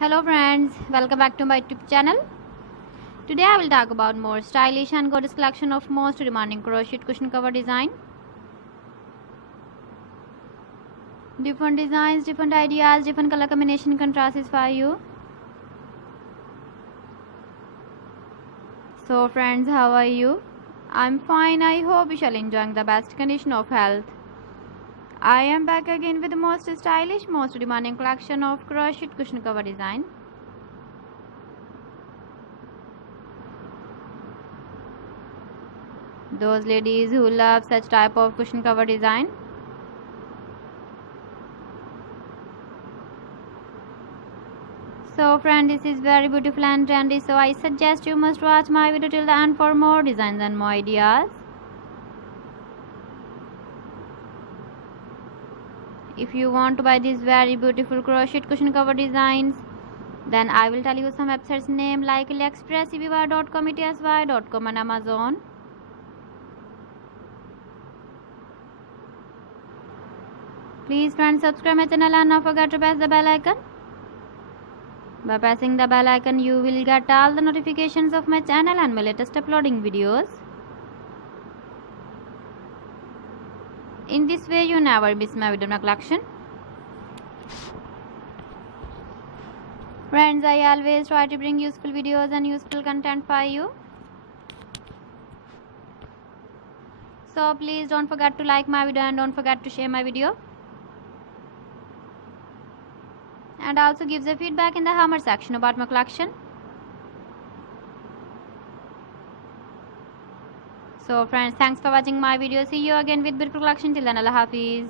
Hello friends, welcome back to my YouTube channel. Today I will talk about more stylish and gorgeous collection of most demanding crochet cushion cover design. Different designs, different ideas, different color combination contrasts for you. So friends, how are you? I'm fine. I hope you shall enjoying the best condition of health. I am back again with the most stylish, most demanding collection of crochet cushion cover design. Those ladies who love such type of cushion cover design. So friend, this is very beautiful and trendy, so I suggest you must watch my video till the end for more designs and more ideas. If you want to buy these very beautiful crochet cushion cover designs, then I will tell you some websites name like AliExpress, eBay.com, etsy.com and Amazon. Please friends, subscribe my channel and don't forget to press the bell icon. By pressing the bell icon, you will get all the notifications of my channel and my latest uploading videos. In this way, you never miss my video collection. Friends, I always try to bring useful videos and useful content for you. So please don't forget to like my video and don't forget to share my video. And also give the feedback in the comment section about my collection. So friends, thanks for watching my video. See you again with beautiful collection. Till then, Allah Hafiz.